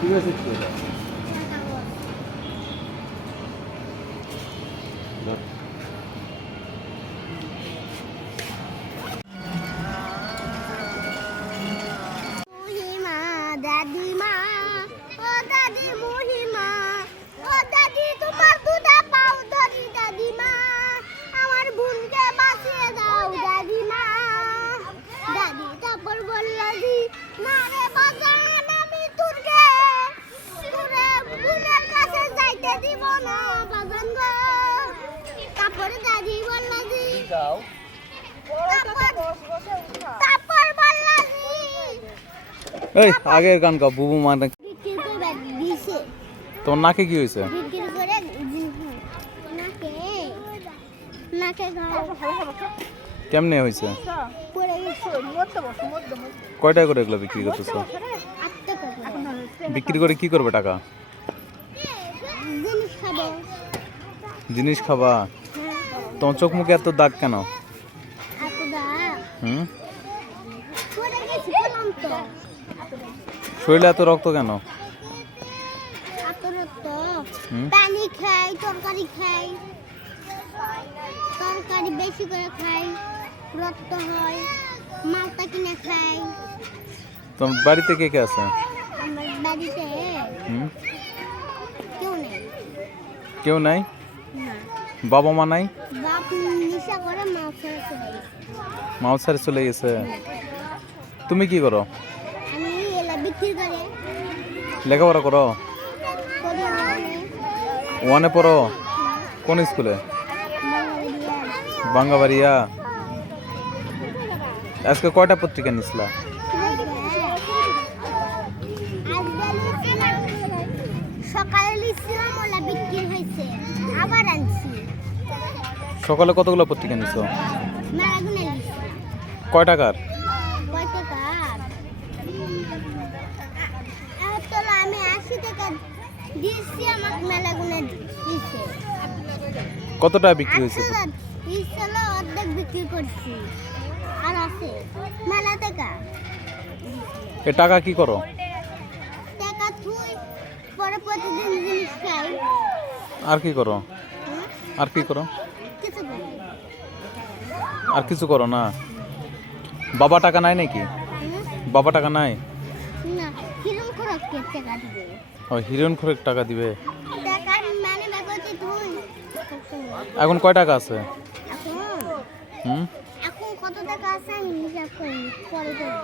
ঠিক আছে ঠিক আছে দি এই, আগের গান গাও, বুবু মানে। করে নাকে কি হয়েছে? কেমনে হয়েছে? কয়টা করে এগুলো বিক্রি করতেছো? বিক্রি করে কি করবে টাকা? জিনিস খাবা। তোমার চোখ মুখে এত দাগ কেন? হুম? শরীরে এত রক্ত কেন? পানি খাই তরকারি খাই। তরকারি বেশি করে খাই রক্ত হয় মালটা কিনে খাই। তোমার বাড়িতে কে কে আছে? বাড়িতে কেউ নেই। কেউ নাই? বাবা মা নাই? ছেড়ে চলে গেছে। তুমি কি করো? লেখাপড়া করো? ওয়ানে পড়ো? কোন স্কুলে? বাঙ্গাবাড়িয়া। আজকে কয়টা পত্রিকা নিছিলা? ওলা বিক্রি হয়েছে। আবার আনছি। সকালে কতগুলো পত্রিকা নিছো? কয় টাকার? আমি আশি টাকা দিয়েছি আমাকে বিক্রি হয়েছে? অর্ধেক বিক্রি করছি। আর আছে। মেলা টাকা। এ টাকা কি করো টাকা থুই পরে প্রতিদিন জিনিস খাই আর কি করো? আর কি করো? আর কিছু করো না? বাবা টাকা নাই নাকি? বাবা টাকা নাই? না কিরম খরচ টাকা দিবে? ও হিরণ খরে টাকা দিবে? মানে এখন কয় টাকা আছে? হুম? এখন কত টাকা আছে আমি হিসাব করি পরে দেবো